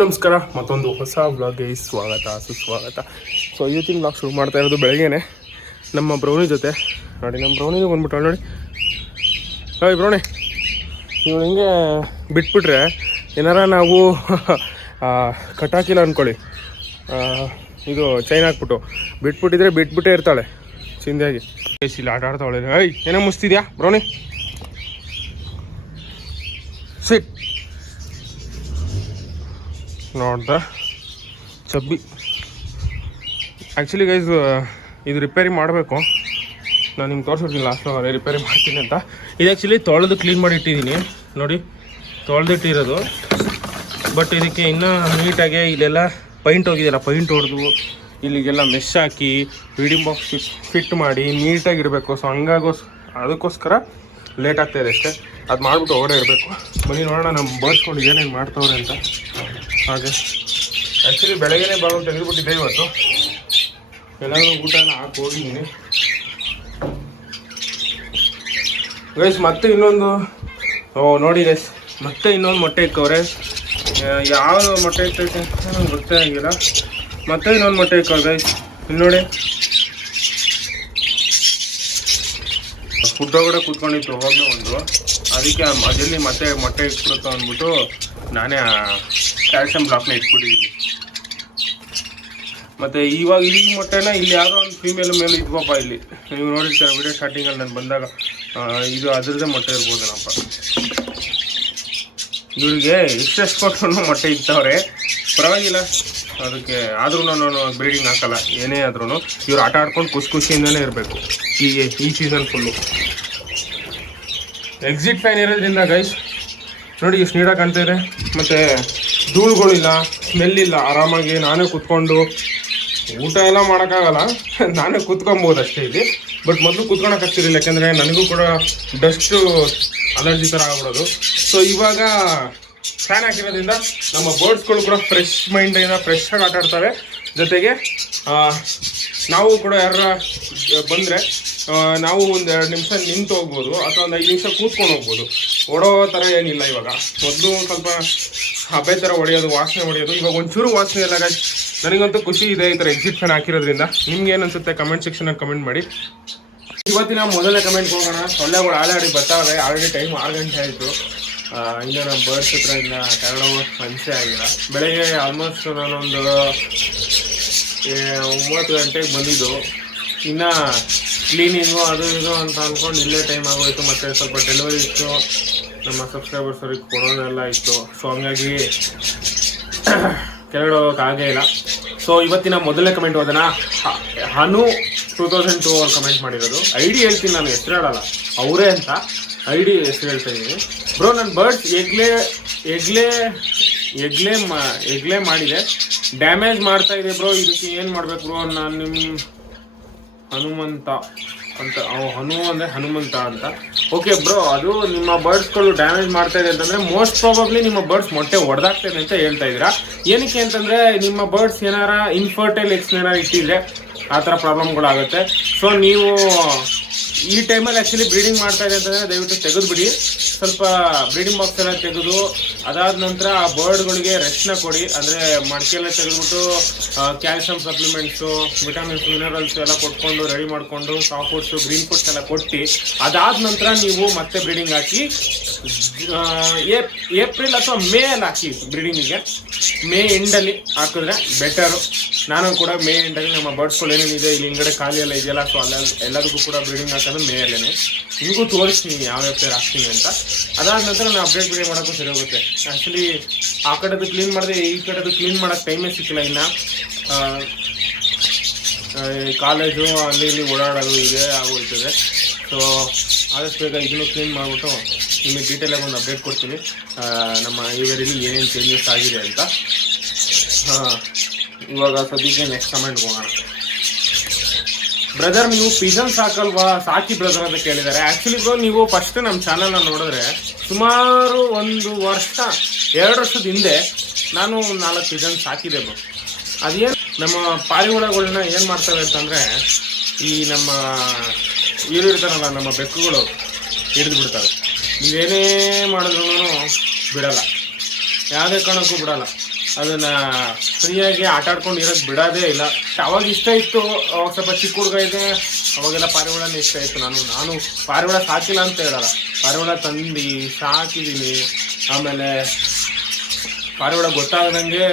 ನಮಸ್ಕಾರ, ಮತ್ತೊಂದು ಹೊಸ ವ್ಲಾಗ್ಗೆ ಸ್ವಾಗತ ಸುಸ್ವಾಗತ. ಸೊ ಇವತ್ತಿನ ವ್ಲಾಗ್ ಶುರು ಮಾಡ್ತಾ ಇರೋದು ಬೆಳಗ್ಗೆನೆ ನಮ್ಮ ಬ್ರೌನಿ ಜೊತೆ. ನೋಡಿ, ನಮ್ಮ ಬ್ರೌನಿಗೆ ಬಂದ್ಬಿಟ್ಟು ನೋಡಿ. ಹಾಯ್ ಬ್ರೌನಿ, ನೀವು ಹಿಂಗೆ ಬಿಟ್ಬಿಟ್ರೆ ಏನಾರ ನಾವು ಕಟಾಕಿಲ್ಲ ಅಂದ್ಕೊಳ್ಳಿ, ಇದು ಚೈನ್ ಹಾಕ್ಬಿಟ್ಟು ಬಿಟ್ಬಿಟ್ಟಿದ್ರೆ ಬಿಟ್ಬಿಟ್ಟೇ ಇರ್ತಾಳೆ ಚಿಂದಿಯಾಗಿ. ಇಲ್ಲಿ ಆಟ ಆಡ್ತಾವಳೆ. ಏನೋ ಮುಸ್ತಿದ್ಯಾ ಬ್ರೌನಿ? ಸಿಟ್. ನೋಡ್ದ ಚಬ್ಬಿ. ಆ್ಯಕ್ಚುಲಿ ಗೈಸ್, ಇದು ರಿಪೇರಿ ಮಾಡಬೇಕು. ನಾನು ನಿಮ್ಗೆ ತೋರಿಸಿರ್ತೀನಿ ಲಾಸ್ಟ್ ಅವರೇ ರಿಪೇರಿ ಮಾಡ್ತೀನಿ ಅಂತ. ಇದು ಆ್ಯಕ್ಚುಲಿ ತೊಳೆದು ಕ್ಲೀನ್ ಮಾಡಿ ಇಟ್ಟಿದ್ದೀನಿ ನೋಡಿ, ತೊಳೆದಿಟ್ಟಿರೋದು. ಬಟ್ ಇದಕ್ಕೆ ಇನ್ನೂ ನೀಟಾಗಿ ಇಲ್ಲೆಲ್ಲ ಪೈಂಟ್ ಹೋಗಿದೆಯಲ್ಲ, ಪೈಂಟ್ ಹೊಡೆದು ಇಲ್ಲಿಗೆಲ್ಲ ಮೆಶ್ ಹಾಕಿ ಫೀಡಿಂಗ್ ಬಾಕ್ಸ್ ಫಿಟ್ ಮಾಡಿ ನೀಟಾಗಿ ಇಡಬೇಕು. ಸೊ ಅದಕ್ಕೋಸ್ಕರ ಲೇಟ್ ಆಗ್ತಾಯಿದೆ ಅಷ್ಟೇ. ಅದು ಮಾಡಿಬಿಟ್ಟು ಹೊರಗಡೆ ಇರಬೇಕು. ಬನ್ನಿ ನೋಡೋಣ ನಮ್ಮ ಬರ್ಸ್ಕೊಂಡು ಏನೇನು ಮಾಡ್ತವ್ರೆ ಅಂತ. ಹಾಗೆ ಆ್ಯಕ್ಚುಲಿ ಬೆಳಗ್ಗೆನೇ ಬಾಗಿಲು ತೆಗೆದುಬಿಟ್ಟಿದ್ದೆ ಇವತ್ತು. ಎಲ್ಲರೂ ಊಟ ಎಲ್ಲ ಹಾಕಿ ಹೋಗಿದ್ದೀನಿ ಗೈಸ್. ಮತ್ತೆ ಇನ್ನೊಂದು ನೋಡಿ ಗೈಸ್, ಮತ್ತೆ ಇನ್ನೊಂದು ಮೊಟ್ಟೆ ಇಕ್ಕವ್ರೆ. ಯಾವ ಮೊಟ್ಟೆ ಇಕ್ಕೈತೆ ಅಂತ ನಂಗೆ ಗೊತ್ತೇ ಆಗಿಲ್ಲ. ಮತ್ತೆ ಇನ್ನೊಂದು ಮೊಟ್ಟೆ ಇಕ್ಕವ್ರೆ ಗೈಸ್. ಇಲ್ಲಿ ನೋಡಿ, ಫುಡ್ ಒಳಗಡೆ ಕೂತ್ಕೊಂಡಿತ್ತು ಹೋಗಲೇ ಒಂದು. ಅದಕ್ಕೆ ಅದರಲ್ಲಿ ಮತ್ತೆ ಮೊಟ್ಟೆ ಇಟ್ಬಿಡುತ್ತೋ ಅಂದ್ಬಿಟ್ಟು ನಾನೇ ಕ್ಯಾಲ್ಸಿಯಂ ಬ್ಲಾಕ್ನ ಇಟ್ಬಿಟ್ಟಿದ್ದೀನಿ. ಮತ್ತು ಇವಾಗ ಈ ಮೊಟ್ಟೆನ ಇಲ್ಲಿ ಯಾವುದೋ ಒಂದು ಫೀಮೇಲ್ ಮೇಲೆ ಇದ್ವಪ್ಪ. ಇಲ್ಲಿ ನೀವು ನೋಡಿರ್ತೀರ ವಿಡಿಯೋ ಸ್ಟಾರ್ಟಿಂಗಲ್ಲಿ ನಾನು ಬಂದಾಗ. ಇದು ಅದರದ್ದೇ ಮೊಟ್ಟೆ ಇರ್ಬೋದೇನಪ್ಪ. ಇವ್ರಿಗೆ ಎಷ್ಟೆಷ್ಟು ಕೊಟ್ಟರು ಮೊಟ್ಟೆ ಇರ್ತವ್ರೆ, ಪರವಾಗಿಲ್ಲ. ಅದಕ್ಕೆ ಆದ್ರೂ ನಾನು ಬ್ರೀಡಿಂಗ್ ಹಾಕಲ್ಲ ಏನೇ ಆದ್ರೂ. ಇವ್ರು ಆಟ ಆಡ್ಕೊಂಡು ಖುಷಿಯಿಂದನೇ ಇರಬೇಕು ಈ ಸೀಸನ್ ಫುಲ್ಲು. ಎಕ್ಸಿಟ್ ಫ್ಯಾನ್ ಇರೋದ್ರಿಂದ ಗೈಸ್ ನೋಡಿ ಎಷ್ಟು ನೀಟಾಗಿ ಕಾಣ್ತಾ ಇದೆ. ಮತ್ತು ಧೂಳುಗಳಿಲ್ಲ, ಸ್ಮೆಲ್ಲಿಲ್ಲ. ಆರಾಮಾಗಿ ನಾನೇ ಕೂತ್ಕೊಂಡು ಊಟ ಎಲ್ಲ ಮಾಡೋಕ್ಕಾಗಲ್ಲ, ನಾನೇ ಕೂತ್ಕೊಬೋದು ಅಷ್ಟೇ ಇಲ್ಲಿ. ಬಟ್ ಮೊದಲು ಕೂತ್ಕೊಳಕ್ಕೆ ಆಗ್ತಿರಲಿಲ್ಲ, ಯಾಕೆಂದರೆ ನನಗೂ ಕೂಡ ಡಸ್ಟು ಅಲರ್ಜಿ ಥರ ಆಗ್ಬಿಡೋದು. ಸೊ ಇವಾಗ ಫ್ಯಾನ್ ಹಾಕಿರೋದ್ರಿಂದ ನಮ್ಮ ಬರ್ಡ್ಸ್ಗಳು ಕೂಡ ಫ್ರೆಶ್ ಮೈಂಡಿಂದ ಫ್ರೆಶ್ ಆಗಿ ಆಟ ಆಡ್ತವೆ. ಜೊತೆಗೆ ನಾವು ಕೂಡ ಯಾರ ಬಂದರೆ ನಾವು ಒಂದು 2 ನಿಮಿಷ ನಿಂತು ಹೋಗ್ಬೋದು, ಅಥವಾ ಒಂದು 5 ನಿಮಿಷ ಕೂತ್ಕೊಂಡು ಹೋಗ್ಬೋದು. ಓಡೋ ಥರ ಏನಿಲ್ಲ ಇವಾಗ. ಮೊದಲು ಸ್ವಲ್ಪ ಹಬ್ಬೆ ಥರ ಹೊಡೆಯೋದು, ವಾಸನೆ ಹೊಡೆಯೋದು. ಇವಾಗ ಒಂಚೂರು ವಾಸನೆ ಇಲ್ಲ ಗೈಸ್. ನನಗಂತೂ ಖುಷಿ ಇದೆ ಈ ಥರ ಎಕ್ಸಿಟ್ ಫ್ಯಾನ್ ಹಾಕಿರೋದ್ರಿಂದ. ನಿಮ್ಗೆ ಏನು ಅನಿಸುತ್ತೆ ಕಮೆಂಟ್ ಸೆಕ್ಷನಲ್ಲಿ ಕಮೆಂಟ್ ಮಾಡಿ. ಇವತ್ತಿನ ಮೊದಲನೇ ಕಮೆಂಟ್ ಹೋಗೋಣ. ಸೊಳ್ಳೆಗಳು ಆಡಿ ಬರ್ತಾವೆ. ಆಲ್ರೆಡಿ ಟೈಮ್ 6 ಗಂಟೆ ಆಯಿತು. ಇನ್ನು ನಮ್ಮ ಬರ್ಡ್ಸ್ ಹತ್ರ ಇನ್ನು ಕನ್ನಡ ಮನಸ್ಸೇ ಆಗಿಲ್ಲ. ಬೆಳಗ್ಗೆ ಆಲ್ಮೋಸ್ಟ್ ನಾನೊಂದು 9 ಗಂಟೆಗೆ ಬಂದಿದ್ದು. ಇನ್ನು ಕ್ಲೀನಿಂಗು ಅದು ಇದು ಅಂತ ಅಂದ್ಕೊಂಡು ಇಲ್ಲೇ ಟೈಮ್ ಆಗೋಯಿತು. ಮತ್ತು ಸ್ವಲ್ಪ ಡೆಲಿವರಿ ಇತ್ತು, ನಮ್ಮ ಸಬ್ಸ್ಕ್ರೈಬರ್ಸ್ ಅವ್ರಿಗೆ ಕೊಡೋದೆಲ್ಲ ಇತ್ತು. ಸೊ ಹಂಗಾಗಿ ಕೆಳಗಡೆ ಹೋಗೋಕ್ಕಾಗೇ ಇಲ್ಲ. ಸೊ ಇವತ್ತಿನ ಮೊದಲನೇ ಕಮೆಂಟ್ ಹೋದನ ಹನು 2002 ಅವ್ರು ಕಮೆಂಟ್ ಮಾಡಿರೋದು. ಐಡಿ ಹೇಳ್ತೀನಿ, ನಾನು ಹೆಸರು ಹೇಳಲ್ಲ, ಅವರೇ ಅಂತ ಐಡಿ ಹೆಸರು ಹೇಳ್ತಾ ಇದ್ದೀನಿ. ಬ್ರೋ, ನನ್ನ ಬರ್ಡ್ಸ್ ಎಗ್ಲೇ ಮಾಡಿದೆ, ಡ್ಯಾಮೇಜ್ ಮಾಡ್ತಾ ಇದೆ ಬ್ರೋ. ಇದಕ್ಕೆ ಏನು ಮಾಡ್ಬೇಕು ಬ್ರೋ? ನಾನು ನಿಮ್ಮ ಹನುಮಂತ ಅಂತ, ಹನು ಅಂದರೆ ಹನುಮಂತ ಅಂತ. ಓಕೆ ಬ್ರೋ, ಅದು ನಿಮ್ಮ ಬರ್ಡ್ಸ್ಗಳು ಡ್ಯಾಮೇಜ್ ಮಾಡ್ತಾ ಇದೆ ಅಂತಂದರೆ ಮೋಸ್ಟ್ ಪ್ರಾಬಬ್ಲಿ ನಿಮ್ಮ ಬರ್ಡ್ಸ್ ಮೊಟ್ಟೆ ಹೊಡೆದಾಗ್ತದೆ ಅಂತ ಹೇಳ್ತಾ ಇದ್ದೀರಾ. ಏನಕ್ಕೆ ಅಂತಂದರೆ ನಿಮ್ಮ ಬರ್ಡ್ಸ್ ಏನಾರ ಇನ್ಫರ್ಟೈಲ್ ಎಗ್ಸ್ ಏನಾರು ಇಟ್ಟಿದ್ರೆ ಆ ಥರ ಪ್ರಾಬ್ಲಮ್ಗಳಾಗುತ್ತೆ. ಸೊ ನೀವು ಈ ಟೈಮಲ್ಲಿ ಆ್ಯಕ್ಚುಲಿ ಬ್ರೀಡಿಂಗ್ ಮಾಡ್ತಾ ಇದೆ ಅಂತಂದರೆ ದಯವಿಟ್ಟು ತೆಗೆದುಬಿಡಿ. ಸ್ವಲ್ಪ ಬ್ರೀಡಿಂಗ್ ಬಾಕ್ಸ್ ಎಲ್ಲ ತೆಗೆದು ಅದಾದ ನಂತರ ಆ ಬರ್ಡ್ಗಳಿಗೆ ರೆಸ್ಟ್ನ ಕೊಡಿ. ಅಂದರೆ ಮಡಿಕೆಲ್ಲ ತೆಗೆದುಬಿಟ್ಟು ಕ್ಯಾಲ್ಸಿಯಂ ಸಪ್ಲಿಮೆಂಟ್ಸು, ವಿಟಮಿನ್ಸ್, ಮಿನರಲ್ಸ್ ಎಲ್ಲ ಕೊಟ್ಕೊಂಡು ರೆಡಿ ಮಾಡಿಕೊಂಡು ಸಾಫ್ಟ್ ಫುಡ್ಸು, ಗ್ರೀನ್ ಫುಡ್ಸ್ ಎಲ್ಲ ಕೊಟ್ಟು ಅದಾದ ನಂತರ ನೀವು ಮತ್ತೆ ಬ್ರೀಡಿಂಗ್ ಹಾಕಿ ಏಪ್ರಿಲ್ ಅಥವಾ ಮೇ ಅಲ್ಲಿ ಹಾಕಿ. ಬ್ರೀಡಿಂಗಿಗೆ ಮೇ ಎಂಡಲ್ಲಿ ಹಾಕಿದ್ರೆ ಬೆಟರು. ನಾನು ಕೂಡ ಮೇ ಎಂಡಲ್ಲಿ ನಮ್ಮ ಬರ್ಡ್ಸ್ಗಳು ಏನೇನಿದೆ ಇಲ್ಲಿ ಹಿಂಗಡೆ ಖಾಲಿ ಎಲ್ಲ ಇದೆಯಲ್ಲ, ಸೊ ಎಲ್ಲದಕ್ಕೂ ಕೂಡ ಬ್ರೀಡಿಂಗ್ ಹಾಕೋದು ಮೇ ಅಲ್ಲೇ. ನಿಮಗೂ ತೋರಿಸ್ತೀನಿ ಯಾವ ಪೇರ್ ಹಾಕ್ತೀನಿ ಅಂತ. ಅದಾದ ನಂತರ ನಾನು ಅಪ್ಡೇಟ್ ವಿಡಿಯೋ ಮಾಡೋಕ್ಕೂ ಸರಿ ಹೋಗುತ್ತೆ. ಆ್ಯಕ್ಚುಲಿ ಆ ಕಡೆದು ಕ್ಲೀನ್ ಮಾಡಿದೆ, ಈ ಕಡೆದು ಕ್ಲೀನ್ ಮಾಡೋಕ್ಕೆ ಟೈಮೇ ಸಿಕ್ಕಿಲ್ಲ. ಇನ್ನು ಕಾಲೇಜು ಅಲ್ಲಿ ಇಲ್ಲಿ ಓಡಾಡೋದು ಇದೆ ಆಗೋಯ್ತದೆ. ಸೊ ಆದಷ್ಟು ಬೇಗ ಇದನ್ನು ಕ್ಲೀನ್ ಮಾಡಿಬಿಟ್ಟು ನಿಮಗೆ ಡೀಟೇಲಾಗಿ ಒಂದು ಅಪ್ಡೇಟ್ ಕೊಡ್ತೀನಿ, ನಮ್ಮ ಇವರಲ್ಲಿ ಏನೇನು ಚೇಂಜಸ್ ಆಗಿದೆ ಅಂತ. ಇವಾಗ ಸದ್ಯಕ್ಕೆ ನೆಕ್ಸ್ಟ್ ಕಮೆಂಟ್ ಹೋಗೋಣ. ಬ್ರದರ್, ನೀವು ಪಿಜನ್ ಸಾಕಲ್ವಾ? ಸಾಕಿ ಬ್ರದರ್ ಅಂತ ಕೇಳಿದ್ದಾರೆ. ಆ್ಯಕ್ಚುಲಿ ಬ್ರೋ, ನೀವು ಫಸ್ಟ್ ನಮ್ಮ ಚಾನಲ್ನ ನೋಡಿದ್ರೆ ಸುಮಾರು 1 ವರ್ಷ 2 ವರ್ಷದ ಹಿಂದೆ ನಾನು 4 ಪಿಜನ್ ಸಾಕಿದೆ ಬ್ರೋ. ಅದೇನು ನಮ್ಮ ಪಾರಿವಾಳಗಳನ್ನ ಏನು ಮಾಡ್ತವೆ ಅಂತಂದರೆ, ಈ ನಮ್ಮ ಇರ್ತಾರಲ್ಲ ನಮ್ಮ ಬೆಕ್ಕುಗಳು ಹಿಡಿದು ಬಿಡ್ತವೆ. ನೀವೇನೇ ಮಾಡಿದ್ರು ಬಿಡಲ್ಲ, ಯಾವುದೇ ಕಾರಣಕ್ಕೂ ಬಿಡಲ್ಲ. ಅದನ್ನ ಫ್ರೀಯಾಗಿ ಆಟ ಆಡ್ಕೊಂಡು ಇರೋದು ಬಿಡೋದೇ ಇಲ್ಲ. ಅವಾಗ ಇಷ್ಟ ಇತ್ತು, ಅವಾಗ ಸ್ವಲ್ಪ ಚಿಕ್ಕ ಹುಡುಗ ಇದೆ, ಅವಾಗೆಲ್ಲ ಪಾರಿವಾಳನೇ ಇಷ್ಟ ಇತ್ತು. ನಾನು ಪಾರಿವಾಳ ಸಾಕಿಲ್ಲ ಅಂತ ಹೇಳಲ್ಲ, ಪಾರಿವಾಳ ತಂದು ಸಾಕಿದ್ದೀನಿ. ಆಮೇಲೆ ಪಾರಿವಾಳ ಗೊತ್ತಾಗ್ದಂಗೆ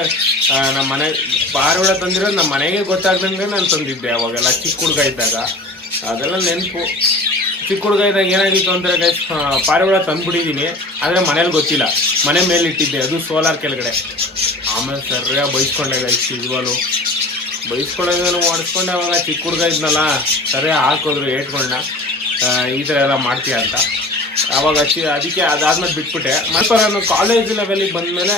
ನಮ್ಮ ಮನೆ ಪಾರಿವಾಳ ತಂದಿರೋದು ನಮ್ಮ ಮನೆಗೆ ಗೊತ್ತಾಗ್ದಂಗೆ ನಾನು ತಂದಿದ್ದೆ ಅವಾಗೆಲ್ಲ ಚಿಕ್ಕ ಹುಡುಗ ಇದ್ದಾಗ. ಅದೆಲ್ಲ ನೆನಪು. ಚಿಕ್ಕ ಹುಡುಗ ಇದ್ದಾಗ ಏನಾಗಿತ್ತು ಅಂದರೆ ಗೈಸ್, ಪಾರಿವಾಳ ತಂದ್ಬಿಟ್ಟಿದ್ದೀನಿ, ಆದರೆ ಮನೇಲಿ ಗೊತ್ತಿಲ್ಲ, ಮನೆ ಮೇಲೆ ಇಟ್ಟಿದ್ದೆ, ಅದು ಸೋಲಾರ್ ಕೆಳಗಡೆ. ಆಮೇಲೆ ಸರಿಯಾಗಿ ಬೈಸ್ಕೊಂಡೆ ಗೈಸ್, ನಿಜವಾಲು ಬೈಸ್ಕೊಳ್ಳೋದೇನು ಮಾಡಿಸ್ಕೊಂಡೆ. ಅವಾಗ ಚಿಕ್ಕ ಹುಡುಗ ಇದ್ನಲ್ಲ, ಸರಿಯಾಗಿ ಹಾಕೋದ್ರು ಏಟ್ಕೊಂಡ, ಈ ಥರ ಎಲ್ಲ ಮಾಡ್ತೀಯ ಅಂತ. ಅವಾಗ ಅದಕ್ಕೆ ಅದಾದ್ಮೇಲೆ ಬಿಟ್ಬಿಟ್ಟೆ. ಮತ್ತೆ ನಾನು ಕಾಲೇಜ್ ಲೆವೆಲಿಗೆ ಬಂದಮೇಲೆ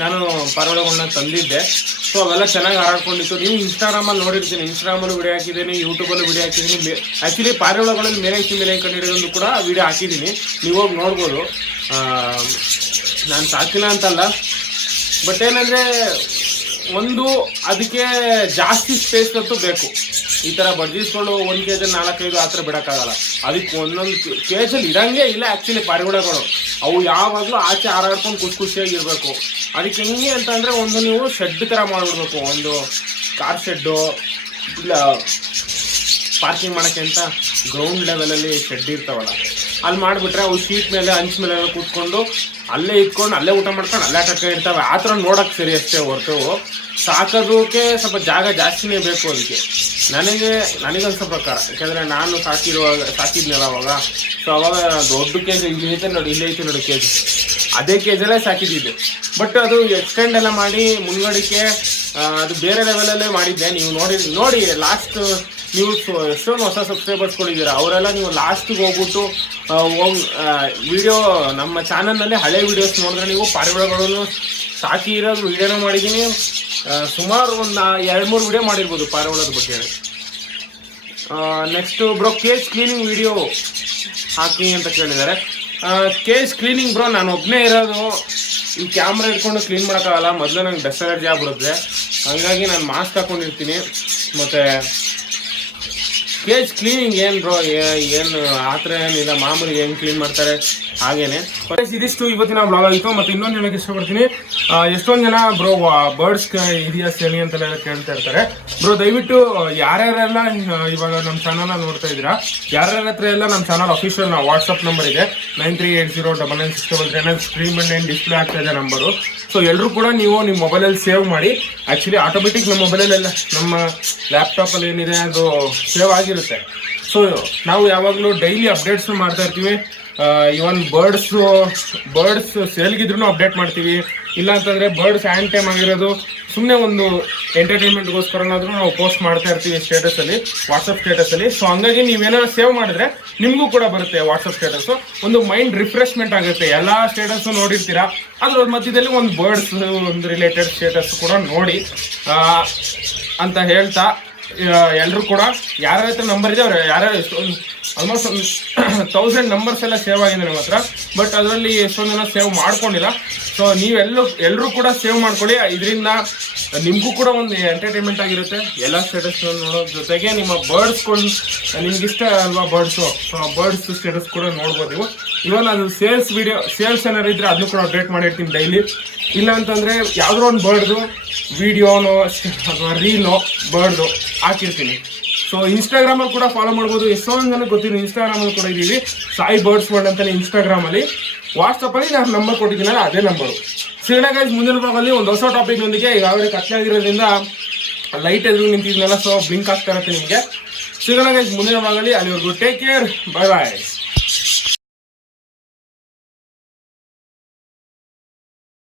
ನಾನು ಪಾರಿವಾಳಗಳನ್ನ ತಂದಿದ್ದೆ. ಸೊ ಅವೆಲ್ಲ ಚೆನ್ನಾಗಿ ಹಾರಾಡ್ಕೊಂಡಿತ್ತು. ನೀವು ಇನ್ಸ್ಟಾಗ್ರಾಮಲ್ಲಿ ನೋಡಿರ್ತೀನಿ, ಇನ್ಸ್ಟಾಗ್ರಾಮಲ್ಲೂ ವಿಡಿಯೋ ಹಾಕಿದ್ದೀನಿ, ಯೂಟ್ಯೂಬಲ್ಲೂ ವಿಡಿಯೋ ಹಾಕಿದ್ದೀನಿ. ಆ್ಯಕ್ಚುಲಿ ಪಾರಿವಾಳಗಳಲ್ಲಿ ಮೇಲೆ ಕಂಡಿಡಿಯೋದು ಕೂಡ ವಿಡಿಯೋ ಹಾಕಿದ್ದೀನಿ, ನೀವು ಹೋಗಿ ನೋಡ್ಬೋದು. ನಾನು ಸಾಕಿಲ್ಲ ಅಂತಲ್ಲ, ಬಟ್ ಏನಂದರೆ ಒಂದು ಅದಕ್ಕೆ ಜಾಸ್ತಿ ಸ್ಪೇಸ್ ಅಂತೂ ಬೇಕು. ಈ ಥರ ಬಡ್ಜಿಸ್ಕೊಂಡು 1 kg 4-5 ಆ ಥರ ಬಿಡೋಕ್ಕಾಗಲ್ಲ. ಅದಕ್ಕೆ ಒಂದೊಂದು ಕೇಜಲ್ಲಿ ಇರಂಗೆ ಇಲ್ಲ ಆ್ಯಕ್ಚುಲಿ ಪಾರಿವಾಳಗಳು. ಅವು ಯಾವಾಗಲೂ ಆಚೆ ಹಾರಾಡ್ಕೊಂಡು ಖುಷಿಯಾಗಿ ಇರಬೇಕು. ಅದಕ್ಕೆ ಹೆಂಗೆ ಅಂತಂದರೆ ಒಂದು ನೀವು ಶೆಡ್ ಥರ ಮಾಡಿಬಿಡ್ಬೇಕು, ಒಂದು ಕಾರ್ ಶೆಡ್ಡು ಇಲ್ಲ ಪಾರ್ಕಿಂಗ್ ಮಾಡೋಕ್ಕೆ ಅಂತ ಗ್ರೌಂಡ್ ಲೆವೆಲಲ್ಲಿ ಶೆಡ್ ಇರ್ತಾವಲ್ಲ, ಅಲ್ಲಿ ಮಾಡಿಬಿಟ್ರೆ ಅವು ಶೀಟ್ ಮೇಲೆ ಹಂಚ್ ಮೇಲೆ ಕೂತ್ಕೊಂಡು ಅಲ್ಲೇ ಇಟ್ಕೊಂಡು ಅಲ್ಲೇ ಊಟ ಮಾಡ್ಕೊಂಡು ಅಲ್ಲೇ ಆಟಾಡ್ಕೊಂಡು ಇರ್ತಾವೆ. ಆ ಥರ ನೋಡೋಕ್ಕೆ ಸರಿ ಅಷ್ಟೇ ಹೊರತು ಸಾಕೋದಕ್ಕೆ ಸ್ವಲ್ಪ ಜಾಗ ಜಾಸ್ತಿನೇ ಬೇಕು ಅದಕ್ಕೆ, ನನಗನ್ಸೋ ಪ್ರಕಾರ. ಯಾಕೆಂದರೆ ನಾನು ಸಾಕಿದ್ನಲ್ಲ ಅವಾಗ. ಸೊ ಅವಾಗ ದೊಡ್ಡ ಕೇಜ್ ಇಲ್ಲೇ ಐತೆ ನೋಡಿ ಕೇಜ್, ಅದೇ ಕೇಜಲ್ಲೇ ಸಾಕಿದ್ದು. ಬಟ್ ಅದು ಎಕ್ಸ್ಟೆಂಡ್ ಎಲ್ಲ ಮಾಡಿ ಮುಂದ್ಗಡಿಕೆ ಅದು ಬೇರೆ ಲೆವೆಲಲ್ಲೇ ಮಾಡಿದ್ದೆ. ನೀವು ನೋಡಿ ಲಾಸ್ಟ್ ನೀವು ಎಷ್ಟೊಂದು ಹೊಸ ಸಬ್ಸ್ಕ್ರೈಬರ್ಸ್ಗಳಿದ್ದೀರಾ, ಅವರೆಲ್ಲ ನೀವು ಲಾಸ್ಟಿಗೆ ಹೋಗ್ಬಿಟ್ಟು ವಿಡಿಯೋ ನಮ್ಮ ಚಾನಲ್ನಲ್ಲಿ ಹಳೆ ವೀಡಿಯೋಸ್ ನೋಡಿದ್ರೆ ನೀವು ಪಾರಿವಾಳಗಳನ್ನು ಸಾಕಿ ಇರೋದು ವಿಡಿಯೋನ ಮಾಡಿದ್ದೀನಿ. ಸುಮಾರು ಒಂದು 2-3 ವಿಡಿಯೋ ಮಾಡಿರ್ಬೋದು ಪಾರಿವಾಳದ ಬಗ್ಗೆ. Next bro cage cleaning video ಹಾಕಿ ಅಂತ ಕೇಳಿದ್ದಾರೆ. ಕೇಜ್ ಕ್ಲೀನಿಂಗ್ ಬ್ರೋ ನಾನು ಒಬ್ಬನೇ ಇರೋದು, ಈ ಕ್ಯಾಮ್ರಾ ಇಟ್ಕೊಂಡು ಕ್ಲೀನ್ ಮಾಡೋಕ್ಕಾಗಲ್ಲ. ಮೊದಲು ನಂಗೆ ಡಸ್ಟ್ ಅಲರ್ಜಿ ಆಗ್ಬಿಡುತ್ತೆ, ಹಾಗಾಗಿ ನಾನು ಮಾಸ್ಕ್ ಹಾಕ್ಕೊಂಡಿರ್ತೀನಿ. ಮತ್ತು ಕೇಜ್ ಕ್ಲೀನಿಂಗ್ ಏನು ಬ್ರೋ, ಏನು ಆ ಥರ ಏನಿಲ್ಲ, ಮಾಮೂಲಿ ಹೆಂಗೆ ಕ್ಲೀನ್ ಮಾಡ್ತಾರೆ ಹಾಗೇನೆ. ಇದಿಷ್ಟು ಇವತ್ತಿನ ಬ್ಲಾಗ್ ಆಗಿತ್ತು. ಮತ್ತು ಇನ್ನೊಂದು ಹೇಳಕ್ಕೆ ಇಷ್ಟಪಡ್ತೀನಿ, ಎಷ್ಟೊಂದು ಜನ ಬ್ರೋ ಬರ್ಡ್ಸ್ ಇದೆಯಾ ಸೇನಿ ಅಂತೆಲ್ಲ ಕೇಳ್ತಾ ಇರ್ತಾರೆ. ಬ್ರೋ ದಯವಿಟ್ಟು ಯಾರ್ಯಾರೆಲ್ಲ ಇವಾಗ ನಮ್ಮ ಚಾನಲ್ನ ನೋಡ್ತಾ ಇದ್ದೀರಾ, ಯಾರ್ಯಾರ ಹತ್ರ ಎಲ್ಲ ನಮ್ಮ ಚಾನಲ್ ಅಫಿಷಿಯಲ್ ವಾಟ್ಸಪ್ ನಂಬರ್ ಇದೆ 9380996739 ಸ್ಕ್ರೀನ್ ಮೇಲೆ ಡಿಸ್ಪ್ಲೇ ಆಗ್ತಾ ಇದೆ ನಂಬರು. ಸೊ ಎಲ್ಲರೂ ಕೂಡ ನೀವು ನಿಮ್ಮ ಮೊಬೈಲಲ್ಲಿ ಸೇವ್ ಮಾಡಿ. ಆ್ಯಕ್ಚುಲಿ ಆಟೋಮೆಟಿಕ್ ನಮ್ಮ ಮೊಬೈಲಲ್ಲೆಲ್ಲ ನಮ್ಮ ಲ್ಯಾಪ್ಟಾಪಲ್ಲಿ ಏನಿದೆ ಅದು ಸೇವ್ ಆಗಿರುತ್ತೆ. ಸೊ ನಾವು ಯಾವಾಗಲೂ ಡೈಲಿ ಅಪ್ಡೇಟ್ಸ್ ಮಾಡ್ತಾ ಇರ್ತೀವಿ. ಇವನ್ ಬರ್ಡ್ಸ್ ಸೇಲ್ಗಿದ್ರೂ ಅಪ್ಡೇಟ್ ಮಾಡ್ತೀವಿ. ಇಲ್ಲ ಅಂತಂದರೆ ಬರ್ಡ್ಸ್ ಹ್ಯಾಂಡ್ ಟೈಮ್ ಆಗಿರೋದು ಸುಮ್ಮನೆ ಒಂದು ಎಂಟರ್ಟೈನ್ಮೆಂಟ್ಗೋಸ್ಕರನಾದರೂ ನಾವು ಪೋಸ್ಟ್ ಮಾಡ್ತಾ ಇರ್ತೀವಿ ಸ್ಟೇಟಸಲ್ಲಿ, ವಾಟ್ಸಪ್ ಸ್ಟೇಟಸಲ್ಲಿ. ಸೊ ಹಂಗಾಗಿ ನೀವೇನಾದ್ರು ಸೇವ್ ಮಾಡಿದ್ರೆ ನಿಮಗೂ ಕೂಡ ಬರುತ್ತೆ ವಾಟ್ಸಪ್ ಸ್ಟೇಟಸ್ಸು. ಒಂದು ಮೈಂಡ್ ರಿಫ್ರೆಶ್ಮೆಂಟ್ ಆಗುತ್ತೆ. ಎಲ್ಲ ಸ್ಟೇಟಸ್ಸು ನೋಡಿರ್ತೀರಾ, ಅದ್ರ ಮಧ್ಯದಲ್ಲಿ ಒಂದು ಬರ್ಡ್ಸ್ ಒಂದು ರಿಲೇಟೆಡ್ ಸ್ಟೇಟಸ್ ಕೂಡ ನೋಡಿ ಅಂತ ಹೇಳ್ತಾ, ಎಲ್ಲರೂ ಕೂಡ ಯಾರ್ಯಾರ ಹತ್ರ ನಂಬರ್ ಇದೆ ಅವ್ರು ಯಾರ್ಯಾರು ಆಲ್ಮೋಸ್ಟ್ 1000 ನಂಬರ್ಸ್ ಎಲ್ಲ ಸೇವ್ ಆಗಿದೆ ನಮ್ಮ ಹತ್ರ. ಬಟ್ ಅದರಲ್ಲಿ ಎಷ್ಟೊಂದು ಜನ ಸೇವ್ ಮಾಡ್ಕೊಂಡಿಲ್ಲ. ಸೊ ಎಲ್ಲರೂ ಕೂಡ ಸೇವ್ ಮಾಡ್ಕೊಳ್ಳಿ. ಇದರಿಂದ ನಿಮಗೂ ಕೂಡ ಒಂದು ಎಂಟರ್ಟೈನ್ಮೆಂಟ್ ಆಗಿರುತ್ತೆ. ಎಲ್ಲ ಸ್ಟೇಟಸ್ ನೋಡೋ ಜೊತೆಗೆ ನಿಮ್ಮ ಬರ್ಡ್ಸ್ಗಳು ನಿಮ್ಗಿಷ್ಟ ಅಲ್ವಾ ಬರ್ಡ್ಸು, ಬರ್ಡ್ಸ್ ಸ್ಟೇಟಸ್ ಕೂಡ ನೋಡ್ಬೋದು ನೀವು. ಇವನ್ ಅದು ಸೇಲ್ಸ್ ಏನಾರು ಇದ್ರೆ ಅದನ್ನು ಕೂಡ ಅಪ್ಡೇಟ್ ಮಾಡಿರ್ತೀನಿ ಡೈಲಿ. ಇಲ್ಲ ಅಂತಂದರೆ ಯಾವುದೋ ಒಂದು ಬರ್ಡ್ದು ವಿಡಿಯೋನೋ ಅಥವಾ ರೀಲೋ ಬರ್ಡ್ದು ಹಾಕಿರ್ತೀನಿ. ಸೊ ಇನ್ಸ್ಟಾಗ್ರಾಮಲ್ಲಿ ಕೂಡ ಫಾಲೋ ಮಾಡ್ಬೋದು. ಎಷ್ಟೊಂದು ಜನಕ್ಕೆ ಗೊತ್ತಿಲ್ಲ, ಇನ್ಸ್ಟಾಗ್ರಾಮಲ್ಲಿ ಕೂಡ ಇದ್ದೀವಿ, ಸಾಯಿ ಬರ್ಡ್ಸ್ ವರ್ಲ್ಡ್ ಅಂತಲೇ ಇನ್ಸ್ಟಾಗ್ರಾಮಲ್ಲಿ. ವಾಟ್ಸಪ್ಪಲ್ಲಿ ನಾನು ನಂಬರ್ ಕೊಟ್ಟಿದ್ದೀನಲ್ಲ ಅದೇ ನಂಬರು. ಸಿಗೋಣ ಗೈಸ್ ಮುಂದಿನ ಭಾಗದಲ್ಲಿ ಒಂದು ಹೊಸ ಟಾಪಿಕ್ನೊಂದಿಗೆ. ಈಗಾಗಲೇ ಕತ್ಲಾಗಿರೋದ್ರಿಂದ ಲೈಟ್ ಎದುರು ನಿಂತಿದ್ನಲ್ಲ, ಸೊ ಬ್ಲಿಂಕ್ ಆಗ್ತಾ ಇರುತ್ತೆ ನಿಮಗೆ. ಸಿಗೋಣ ಗೈಸ್ ಮುಂದಿನ ಭಾಗದಲ್ಲಿ. ಅಲ್ಲಿವರೆಗೂ ಟೇಕ್ ಕೇರ್, ಬಾಯ್ ಬಾಯ್.